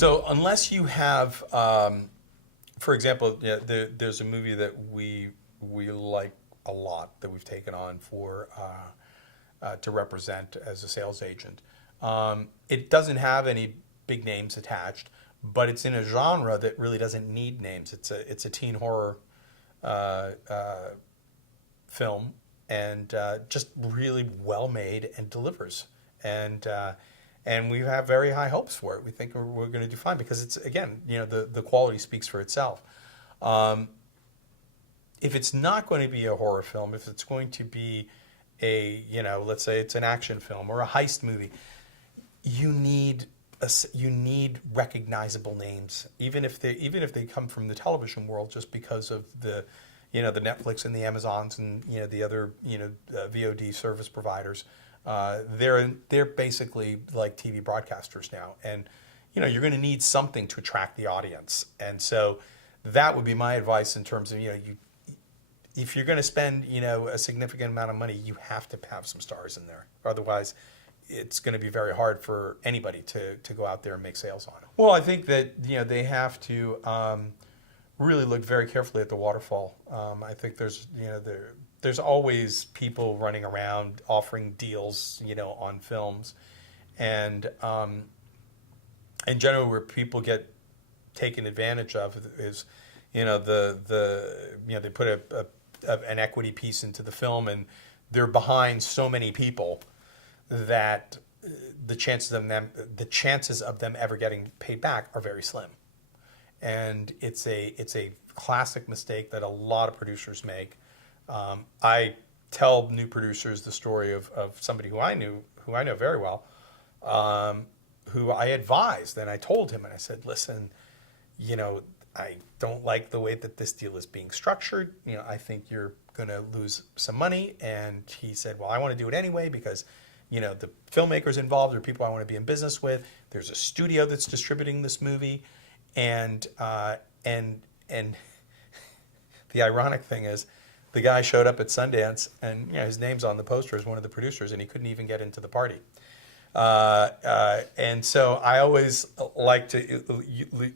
So unless you have, for example, yeah, there's a movie that we like a lot that we've taken on for to represent as a sales agent. It doesn't have any big names attached, but it's in a genre that really doesn't need names. It's a teen horror uh, uh, film, and just really well made and delivers. And we have very high hopes for it. We think we're going to do fine because it's, again, the quality speaks for itself. Um, if it's not going to be a horror film, if it's going to be let's say it's an action film or a heist movie, you need you need recognizable names, even if they come from the television world, just because of the Netflix and the Amazons and the other VOD service providers. They're basically like TV broadcasters now, and you're going to need something to attract the audience, and so that would be my advice in terms of if you're going to spend a significant amount of money, you have to have some stars in there. Otherwise, it's going to be very hard for anybody to go out there and make sales on it. Well, I think that they have to really look very carefully at the waterfall. I think there's always people running around offering deals on films, and generally where people get taken advantage of is they put an equity piece into the film, and they're behind so many people that the chances of them ever getting paid back are very slim. And it's a classic mistake that a lot of producers make. I tell new producers the story of somebody who I know very well, who I advised, and I told him, and I said, listen, I don't like the way that this deal is being structured. I think you're going to lose some money. And he said, well, I want to do it anyway because the filmmakers involved are people I want to be in business with. There's a studio that's distributing this movie, and the ironic thing is, the guy showed up at Sundance, and his name's on the poster as one of the producers, and he couldn't even get into the party. And so I always like to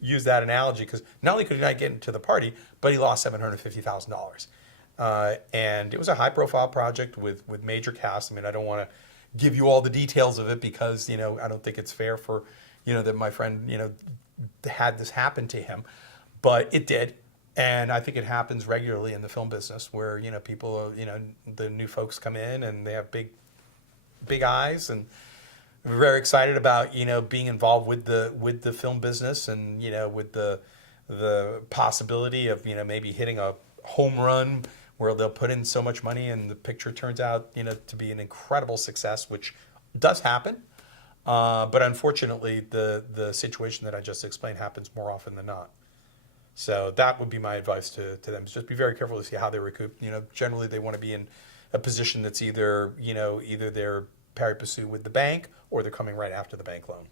use that analogy, because not only could he not get into the party, but he lost $750,000. And it was a high-profile project with major cast. I mean, I don't want to give you all the details of it because I don't think it's fair for that my friend had this happen to him, but it did. And I think it happens regularly in the film business where people the new folks come in and they have big eyes and we're very excited about being involved with the film business, and with the possibility of maybe hitting a home run where they'll put in so much money and the picture turns out to be an incredible success, which does happen. But unfortunately, the situation that I just explained happens more often than not. So that would be my advice to them. Is just be very careful to see how they recoup. Generally they want to be in a position that's either they're pari passu with the bank or they're coming right after the bank loan.